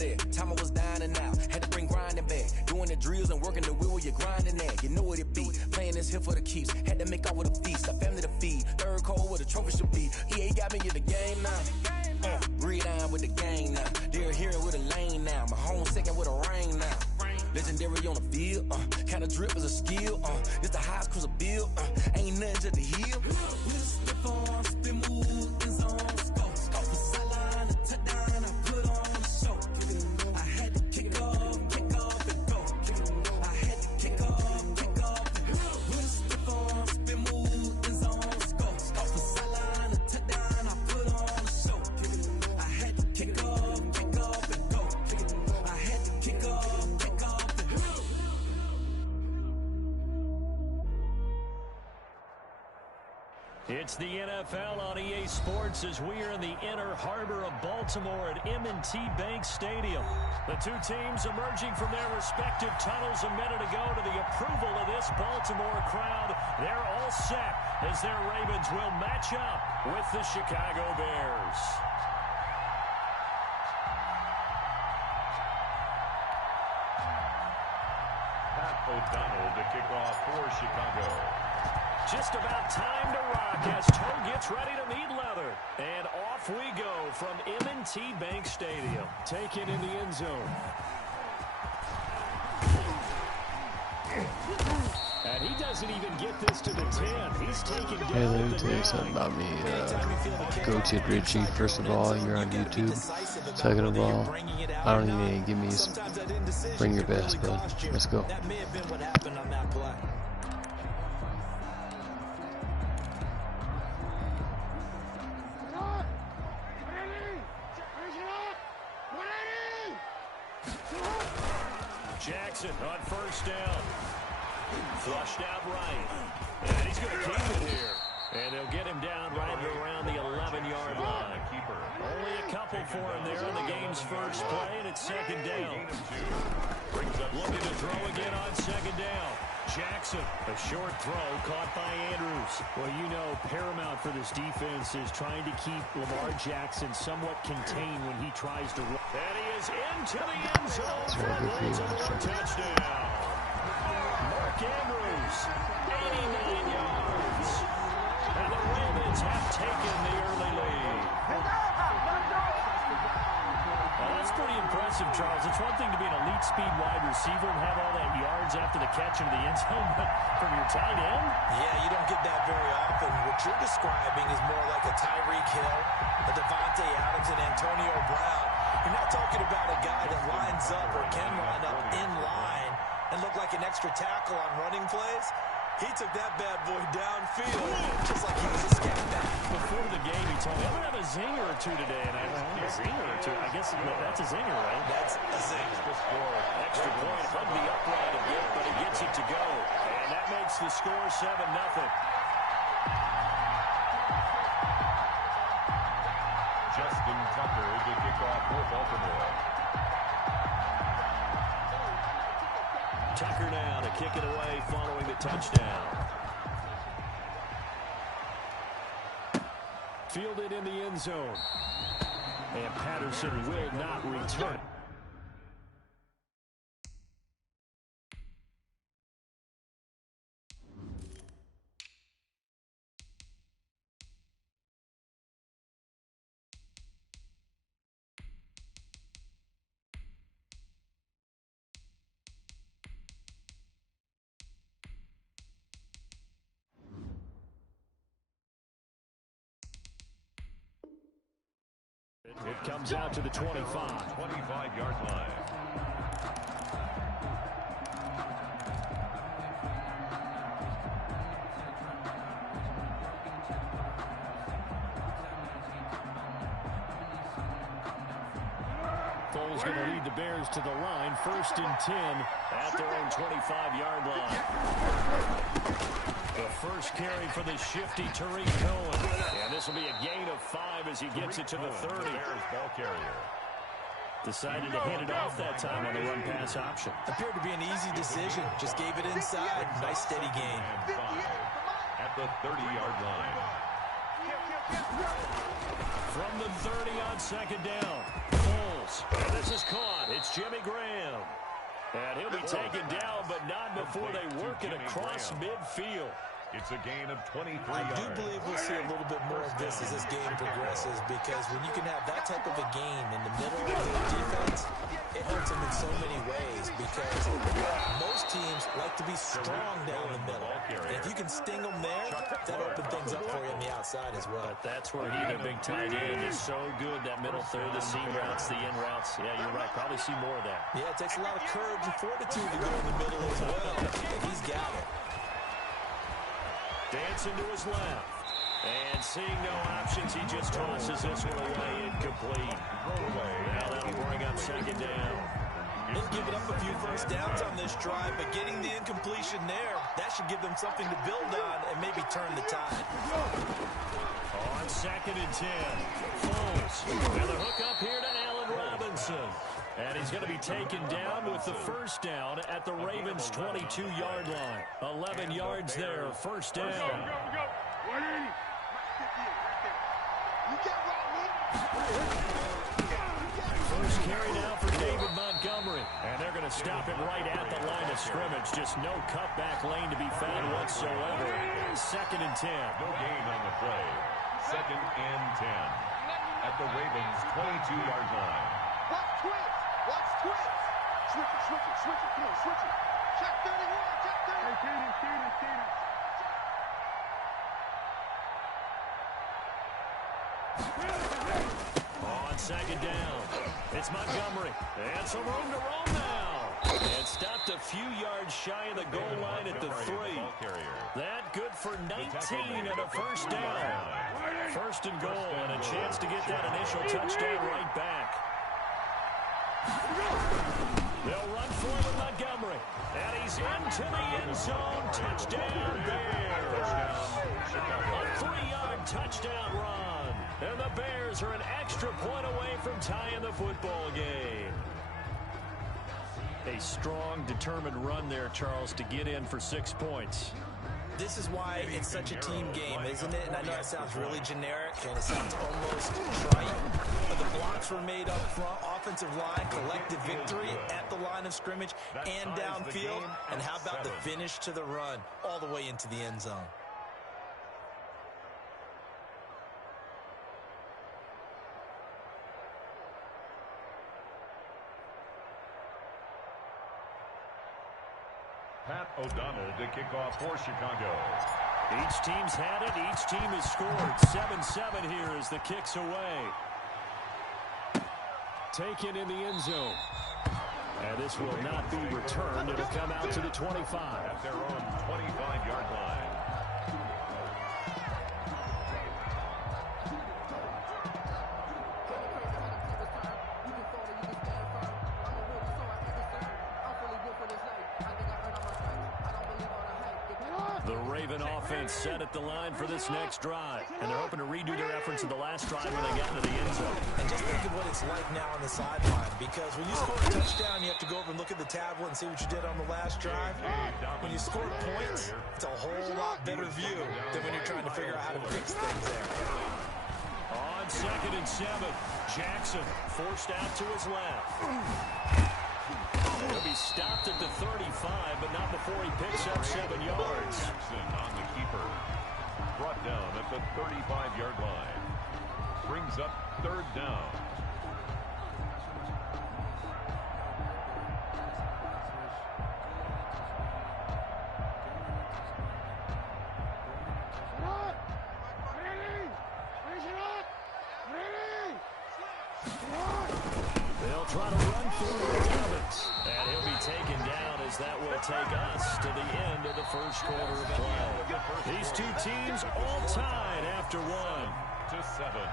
that. Time I was down and out. Had to bring grinding back. Doing the drills and working the wheel where you're grinding at. You know what it be. Playing this here for the keeps. Had to make out with a feast. A family to feed. Third cold where the trophy should be. EA got me in the game now. Read on with the gang now. They're hearing with a lane now. My home second with a rain now. Legendary on the field. Kind of drip is a skill. It's the highest cruiser bill. Ain't nothing just to heal. It's the NFL on EA Sports as we are in the inner harbor of Baltimore at M&T Bank Stadium. The two teams emerging from their respective tunnels a minute ago to the approval of this Baltimore crowd. They're all set as their Ravens will match up with the Chicago Bears. Pat O'Donnell to kick off for Chicago. Just about time to rock as Toe gets ready to meet leather. And off we go from M&T Bank Stadium. Taken in the end zone. And he doesn't even get this to the 10. He's taken down. Hey, let me tell you something about me. Go to Richie. First of all, you're on YouTube. Second of all, I don't even give me some. Bring your best, bud. Let's go. Jackson on first down. Flushed out right. And he's going to keep it here. And they'll get him down right around the 11-yard line. Only a couple for him there on the game's first play, and it's second down. Looking to throw again on second down. Jackson, a short throw caught by Andrews. Well, you know, paramount for this defense is trying to keep Lamar Jackson somewhat contained when he tries to run. And he is into the end zone for a touchdown. Mark Andrews, 89 yards. And the Ravens have taken the early lead. Well, that's pretty impressive, Charles. It's one thing to be an elite speed wide receiver and have all that yards after the catch into the end zone, but from your tight end? Yeah, you don't get that very often. What you're describing is more like a Tyreek Hill, a Devontae Adams, and Antonio Brown. You're not talking about a guy that lines up or can line up in line and look like an extra tackle on running plays. He took that bad boy downfield just like he was a scat back. Before the game, he told me, I'm going to have a zinger or two today. And I went, a zinger or two? I guess that's a zinger, right? That's a zinger. Extra point, hung the upright a bit, but he gets it to go. And that makes the score 7-0. Justin Tucker to kick off for Baltimore. Tucker now to kick it away following the touchdown. Fielded in the end zone. And Patterson will not return. It comes out to the 25-yard line. Foles going to lead the Bears to the line. 1st and 10 at their own 25-yard line. The first carry for the shifty Tariq Cohen. And this will be a gain of 5 as he gets it to the 30. Bears ball carrier. Decided to hand it off that time on the run-pass option. Appeared to be an easy decision. Just gave it inside. Nice steady gain. And 5 at the 30-yard line. From the 30 on second down. Foles goes. And this is caught. It's Jimmy Graham. And he'll be taken down, but not before they work it across midfield. It's a gain of 23 I yards. do believe we'll see a little bit more of this as this game progresses, because when you can have that type of a game in the middle of the defense, it hurts them in so many ways, because most teams like to be strong down the middle. And if you can sting them there, that opens things up for you on the outside as well. But that's where he, the big tight end, is so good, that middle third, the seam routes, the in routes. Yeah, you're right. Probably see more of that. Yeah, it takes a lot of courage and fortitude to go in the middle as well, and he's got it. Dancing to his left. And seeing no options, he just tosses this one away, incomplete. Now that'll bring up second down. They've given up a few first downs on this drive, but getting the incompletion there, that should give them something to build on and maybe turn the tide. On second and 10, Foles. And the hook up here to Allen Robinson. And he's going to be taken down with the first down at the Ravens' 22-yard line. 11 yards there, first down. First carry now for David Montgomery. And they're going to stop him right at the line of scrimmage. Just no cutback lane to be found whatsoever. Second and 10. No gain on the play. Second and 10 at the Ravens' 22-yard line. Watch twist. Watch twist. Switch it, switch it, switch it. Come on, switch it. Check 30 here, check 30. Hey, Katie. On second down, it's Montgomery. And some room to roam now. And stopped a few yards shy of the goal line at the 3. That good for 19 and a first down. First and goal, and a chance to get that initial touchdown right back. They'll run for it with Montgomery. And he's into the end zone. Touchdown Bears. A 3-yard touchdown run. And the Bears are an extra point away from tying the football game. A strong, determined run there, Charles, to get in for 6 points. This is why it's such a team game, isn't it? And I know it sounds really generic, and it sounds almost trite, but the blocks were made up front, offensive line, collective victory at the line of scrimmage and downfield. And how about the finish to the run all the way into the end zone? Pat O'Donnell to kick off for Chicago. Each team's had it. Each team has scored. 7-7 here as the kick's away. Taken in the end zone. And this will not be returned. It'll come out to the 25. At their own 25-yard line. The Raven offense set at the line for this next drive. And they're hoping to redo their efforts in the last drive when they got into the end zone. And just think of what it's like now on the sideline, because when you score a touchdown, you have to go over and look at the tablet and see what you did on the last drive. When you score points, it's a whole lot better view than when you're trying to figure out how to fix things there. On second and 7, Jackson forced out to his left. He'll be stopped at the 35, but not before he picks up 7 yards. Jackson on the keeper. Brought down at the 35-yard line. Brings up third down. They'll try to run through it. And he'll be taken down as that will take us to the end of the first quarter of play. These two teams all tied after 1-7.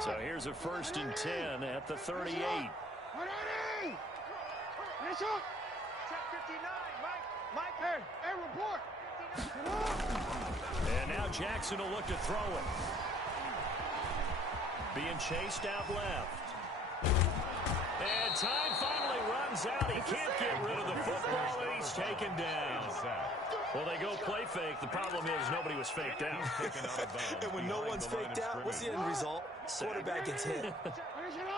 So here's a 1st and 10 at the 38. Finish up. Check 59, Mike. Hey, report. And now Jackson will look to throw it. Being chased out left. And time finally runs out. He can't get rid of the football, and he's taken down. Well, they go play fake. The problem is nobody was faked out. And when no one's faked out, what's the end result? Quarterback gets hit.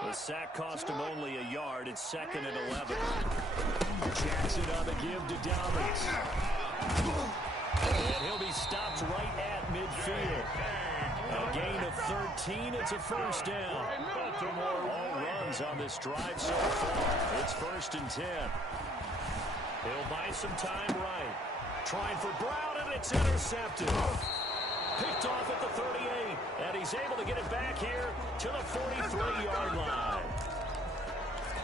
The sack cost him only a yard. It's 2nd and 11. Jackson on the give to Dobbins. And he'll be stopped right at midfield. A gain of 13. It's a first down. All runs on this drive so far. It's 1st and 10. He'll buy some time right. Trying for Brown, and it's intercepted. Picked off at the 38, and he's able to get it back here to the 43-yard line.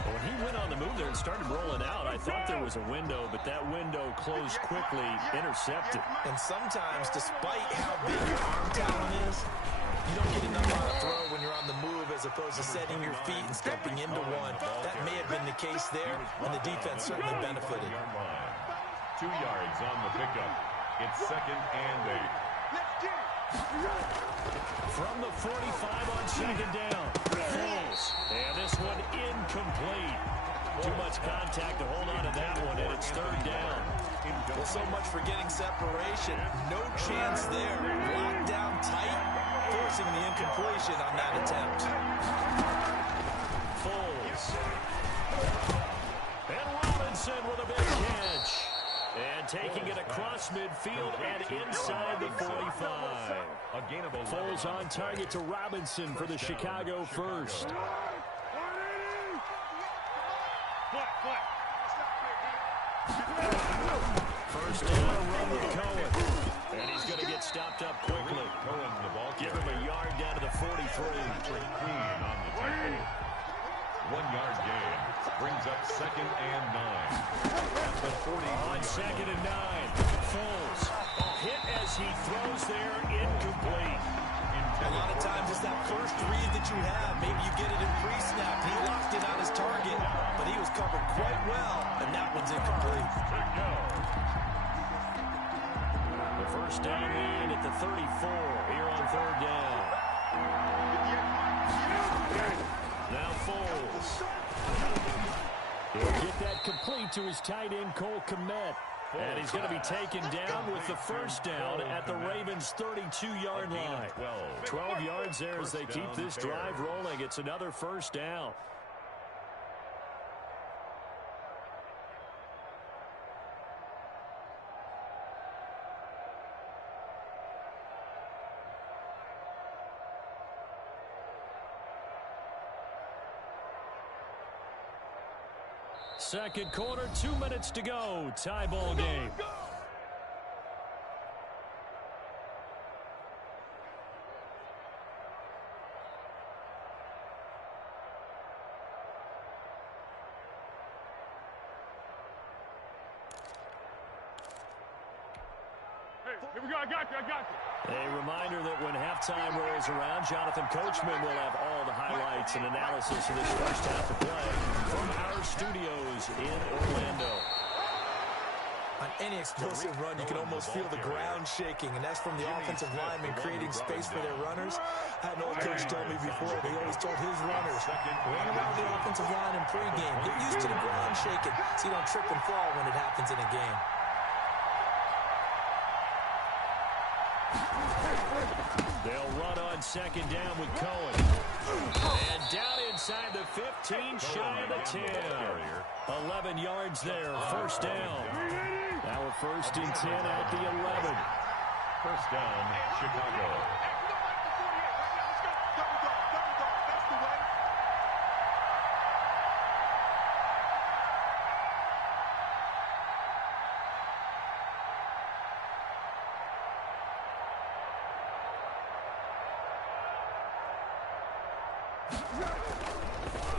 When he went on the move there and started rolling out, I thought there was a window, but that window closed quickly, intercepted. And sometimes, despite how big your arm talent is, you don't get enough on a throw when you're on the move as opposed to setting your feet and stepping into one. That may have been the case there, and the defense certainly benefited. 2 yards on the pickup. It's 2nd and 8. From the 45 on 2nd down. Foles. And this one incomplete. Too much contact to hold on to that one, and it's 3rd down. Well, so much for getting separation. No chance there. Locked down tight, forcing the incompletion on that attempt. Foles. And Robinson with a big catch. And taking it across midfield and inside the 45. Foles on target to Robinson for the Chicago first. First down, run with Cohen. And he's going to get stopped up quickly. Give him a yard down to the 43. Clean on the tackle. 1-yard gain. Brings up 2nd and 9. At the 40. On 2nd and 9. Foles. Hit as he throws there, incomplete. A lot of times it's that first read that you have. Maybe you get it in pre-snap. He locked in on his target, but he was covered quite well, and that one's incomplete. The first down in at the 34 here on 3rd down. Now Foles. He'll get that complete to his tight end, Cole Kmet. And he's going to be taken down with the first down at the Ravens' 32-yard line. 12 yards there as they keep this drive rolling. It's another first down. Second quarter, 2 minutes to go. Tie ball game. Here we go, I got you. A reminder that when halftime rolls around, Jonathan Coachman will have all the highlights and analysis of this first half of play from our studios in Orlando. On any explosive run, you can almost feel the ground shaking, and that's from the offensive linemen creating space for their runners. I had an old coach tell me before that he always told his runners, run around the offensive line in pregame. Get used to the ground shaking so you don't trip and fall when it happens in a game. They'll run on second down with Cohen. And down inside the 15, shy of the 10. 11 yards there, first down. Now a 1st and 10 at the 11. First down, Chicago.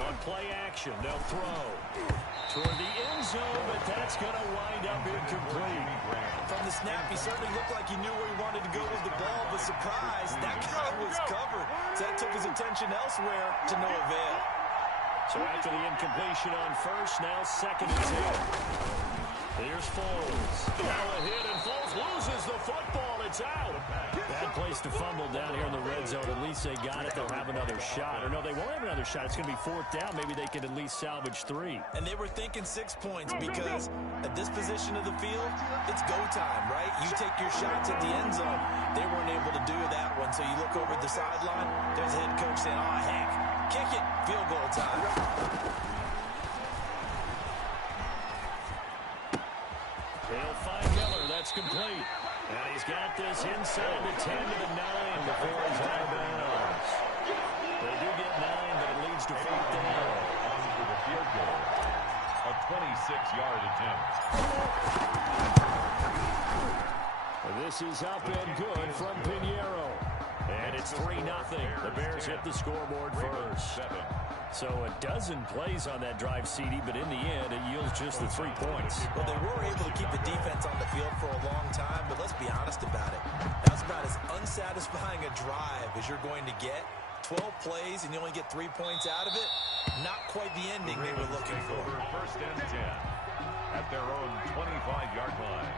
On play action, they'll throw toward the end zone, but that's going to wind up incomplete. From the snap, he certainly looked like he knew where he wanted to go with the ball, but surprise, that guy was covered. So that took his attention elsewhere to no avail. So after the incompletion on first, now 2nd and 10. Here's Foles. Now a hit, and Foles loses the football it's out. Bad place to fumble down here in the red zone. At least they got it. They'll have another shot. Or no, they won't have another shot. It's going to be 4th down. Maybe they can at least salvage 3. And they were thinking 6 points because at this position of the field, it's go time, right? You take your shots at the end zone. They weren't able to do that one. So you look over at the sideline, there's the head coach saying, oh, heck, kick it, field goal time. They'll find Miller. That's complete. And he's got this inside the 10 to the 9 before he's out of bounds. They do get 9, but it leads to 4th down. For the field goal. A 26-yard attempt. This is up and good from Pinheiro. And it's 3-0. The Bears hit the scoreboard first. So a dozen plays on that drive, CD, but in the end, it yields just the 3 points. Well, they were able to keep the defense on the field for a long time, but let's be honest about it. That was about as unsatisfying a drive as you're going to get. 12 plays, and you only get 3 points out of it. Not quite the ending they were looking for. First and 10 at their own 25-yard line.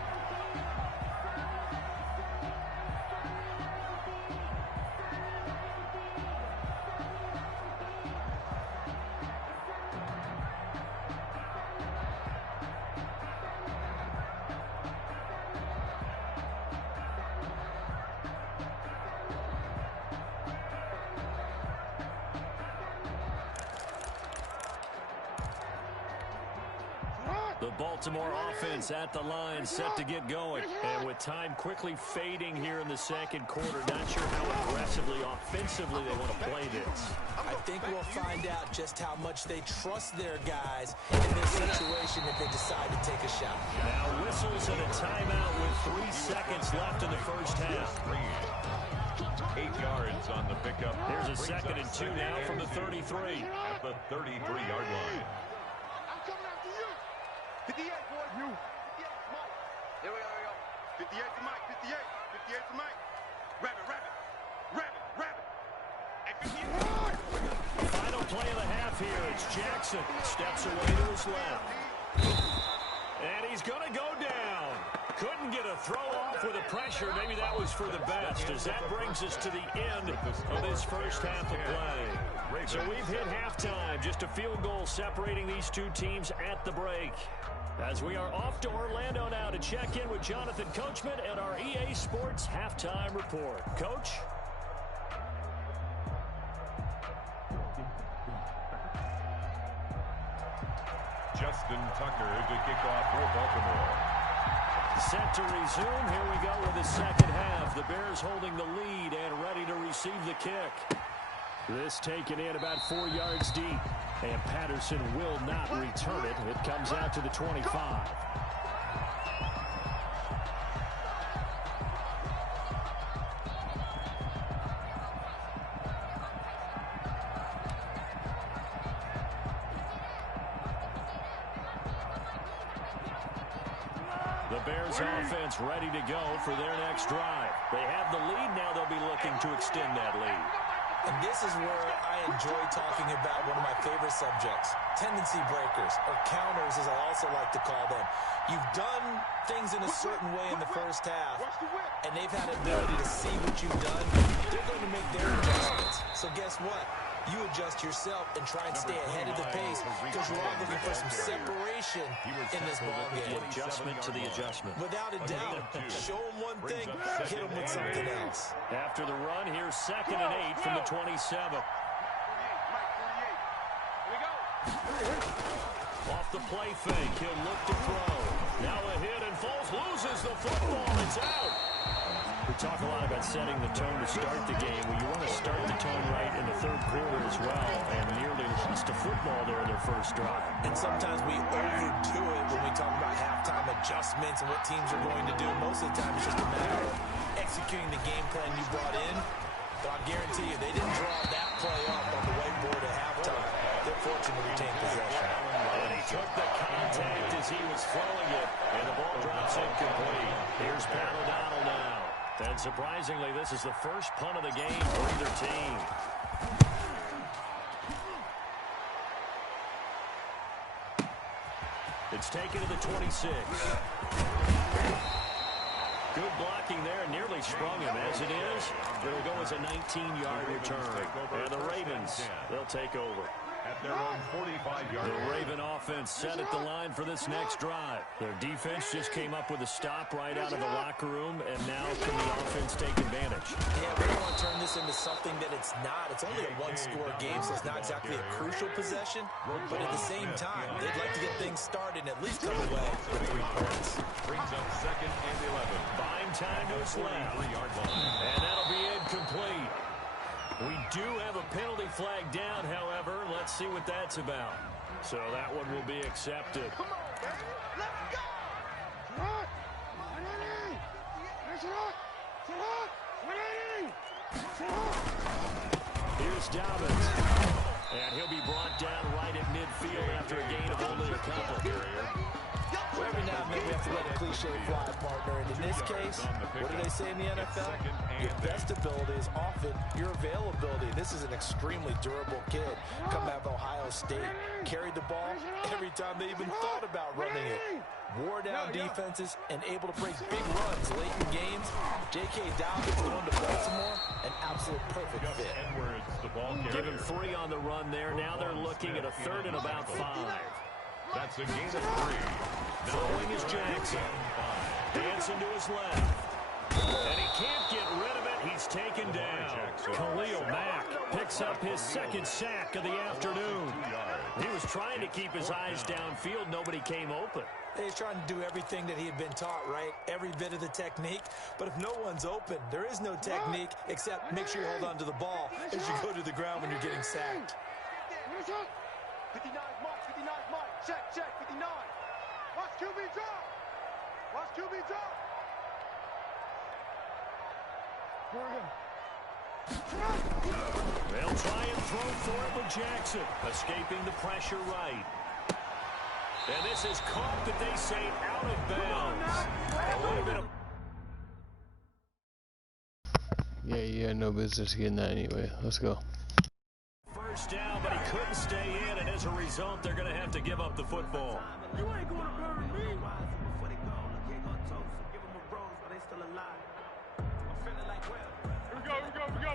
The Baltimore offense at the line, set to get going. And with time quickly fading here in the second quarter, not sure how aggressively, offensively they want to play this. I think we'll find out just how much they trust their guys in this situation if they decide to take a shot. Now whistles and a timeout with 3 seconds left in the first half. 8 yards on the pickup. Here's a 2nd and 2 now from the 33. At the 33-yard line. 58, boy. You. 58, Mike. Here we go. 58 to Mike. 58. 58 to Mike. Rabbit. And 58. Final play of the half here. It's Jackson. Steps away to his left. And he's going to go down. Couldn't get a throw off with the pressure. Maybe that was for the best, as that brings us to the end of this first half of play. So we've hit halftime. Just a field goal separating these two teams at the break. As we are off to Orlando now to check in with Jonathan Coachman and our EA Sports Halftime Report. Coach? Justin Tucker to kick off for Baltimore. Set to resume. Here we go with the second half. The Bears holding the lead and ready to receive the kick. This taken in about 4 yards deep. And Patterson will not return it. It comes out to the 25. The Bears offense ready to go for their next drive. They have the lead. Now they'll be looking to extend that lead. And this is where I enjoy talking about one of my favorite subjects, tendency breakers, or counters as I also like to call them. You've done things in a certain way in the first half, and they've had ability to see what you've done. They're going to make their adjustments. So guess what? You adjust yourself and try and stay ahead of the pace because you're all looking for some separation in this ballgame. Adjustment to the adjustment. Without a doubt. Show them one thing, hit them with something else. After the run, here's 2nd and 8 from the 27. Off the play fake, he'll look to throw. Now a hit and falls, loses the football. It's out. We talk a lot about setting the tone to start the game. Well, you want to start the tone right in the third quarter as well, and nearly lost a football there in their first drive. And sometimes we overdo it when we talk about halftime adjustments and what teams are going to do. Most of the time, it's just a matter of executing the game plan you brought in. But I guarantee you, they didn't draw that play up on the whiteboard at halftime. They're fortunate to retain possession. And he took the contact as he was throwing it, and the ball drops incomplete. Here's Pat O'Donnell now. And surprisingly, this is the first punt of the game for either team. It's taken to the 26. Good blocking there, nearly sprung him. As it is, it'll go as a 19-yard return. And the Ravens, they'll take over. At their own 45-yard line. The Raven offense set at the line for this next drive. Their defense just came up with a stop right out of the locker room, and now can the offense take advantage? Yeah, we don't want to turn this into something that it's not. It's only a one-score game, so it's not exactly a crucial possession. But at the same time, they'd like to get things started and at least come away with 3 points. Brings up 2nd and 11. Buying time to his left. 3-yard line. And that'll be incomplete. We do have a penalty flag down, however. Let's see what that's about. So that one will be accepted. Come on, baby. Let's go. Here's Dobbins. And he'll be brought down right at midfield after a gain of only a couple. Well, every now and then we have to let a cliche fly, partner. And in this case, what do they say in the NFL? Your best ability is often your availability. This is an extremely durable kid coming out of Ohio State. Carried the ball every time they even thought about running it. Wore down defenses and able to break big runs late in games. J.K. Dobbins going to Baltimore, an absolute perfect fit. Give him 3 on the run there. Now they're looking at a 3rd and about 5. That's a gain of 3. Throwing is Jackson. Dancing to his left. And he can't get rid of it. He's taken down. Khalil Mack picks up his 2nd sack of the afternoon. He was trying to keep his eyes downfield. Nobody came open. He's trying to do everything that he had been taught, right? Every bit of the technique. But if no one's open, there is no technique except make sure you hold on to the ball as you go to the ground when you're getting sacked. 59 Mike, 59 Mike. Check, 59. Watch QB drop. Watch QB drop. They'll try and throw for it with Jackson. Escaping the pressure right. And this is caught, but they say out of bounds. A little bit of... Yeah, you had no business getting that anyway. Let's go. First down, but he couldn't stay in, and as a result, they're going to have to give up the football. You ain't going to bury me. Here we go.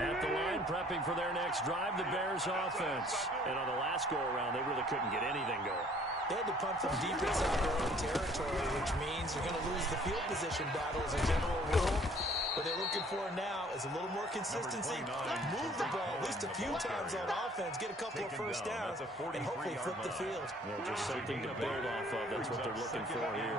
At the line, prepping for their next drive, the Bears offense. And on the last go-around, they really couldn't get anything going. They had to punt from deep inside their own territory, which means you're going to lose the field position battle as a general rule. What they're looking for now is a little more consistency. Move the ball at least a few times on offense, get a couple of first downs, and hopefully flip the field. Yeah, just something to build off of. That's what they're looking for here.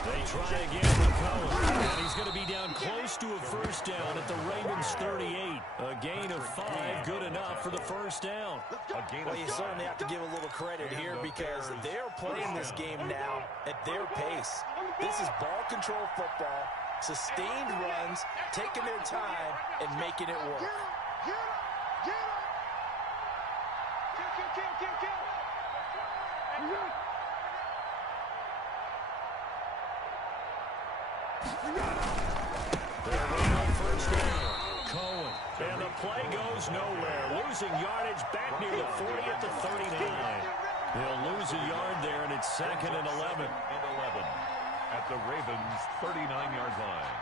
They try again with Cohen, and he's going to be down close to a first down at the Ravens 38. A gain of 5, good enough for the first down. Well, you certainly have to give a little credit here because they're playing this game now at their pace. This is ball control football, sustained runs, taking their time, and making it work. Get up. They're running on first down. Cohen. And the play goes nowhere. Losing yardage back near the 40 at the 39. They'll lose a yard there, and it's 2nd and 11. At the Ravens' 39-yard line.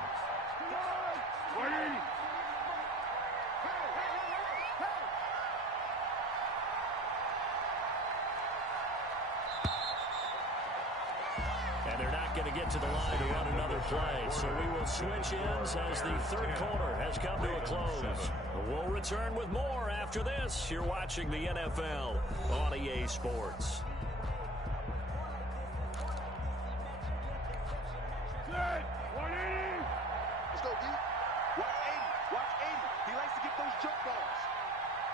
And they're not going to get to the line to run another play. So we will switch ends as the 3rd quarter has come to a close. We'll return with more after this. You're watching the NFL on EA Sports. Let's go, D. Watch 80. He likes to get those jump balls.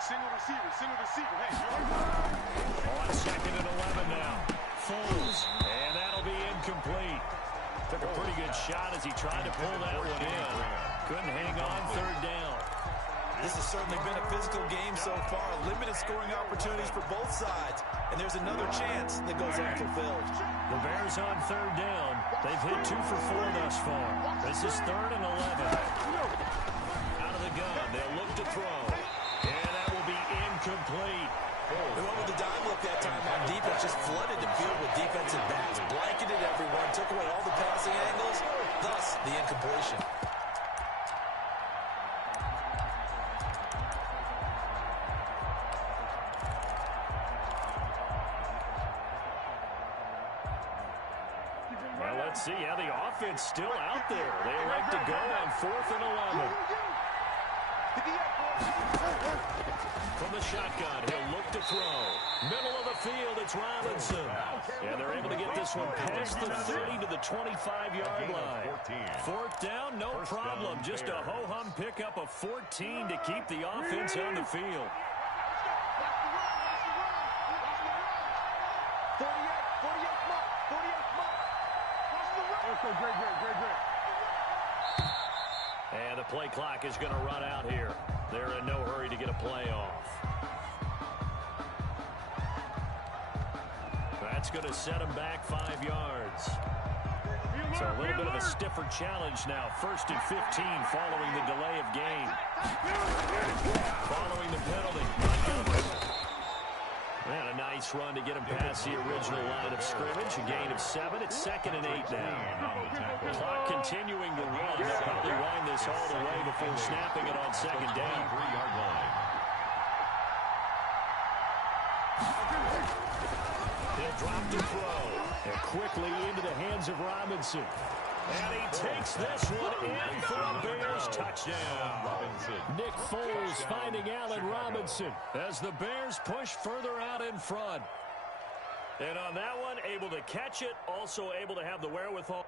Single receiver. Hey, On 2nd and 11 now. Foles. And that'll be incomplete. Took a pretty good shot as he tried to pull that one in. Couldn't hang on 3rd down. This has certainly been a physical game so far. Limited scoring opportunities for both sides. And there's another chance that goes unfulfilled. The Bears on 3rd down. They've hit 2 for 4 thus far. This is 3rd and 11. Out of the gun. They'll look to throw. And that will be incomplete. They went with the dime look that time on defense. Just flooded the field with defensive backs. Blanketed Let's see how the offense still out there. They elect to go on 4th and 11. From the shotgun, he'll look to throw. Middle of the field, it's Robinson. And they're able to get this one past the 30 to the 25-yard line. 4th down, no problem. Just a ho-hum pickup of 14 to keep the offense on the field. 48 mark. Great. And the play clock is going to run out here. They're in no hurry to get a play off. That's going to set them back 5 yards. So a little bit of a stiffer challenge now. 1st and 15 following the delay of game. Following the penalty. And a nice run to get him past the original line of scrimmage. A gain of 7. It's 2nd and 8 now. Clock continuing to run. They'll probably wind this all the way before snapping it on 2nd down. 3-yard line. He'll drop to throw. And quickly into the hands of Robinson. And he takes this one in for a Bears touchdown. Nick Foles finding Allen Robinson as the Bears push further out in front. And on that one, able to catch it, also able to have the wherewithal.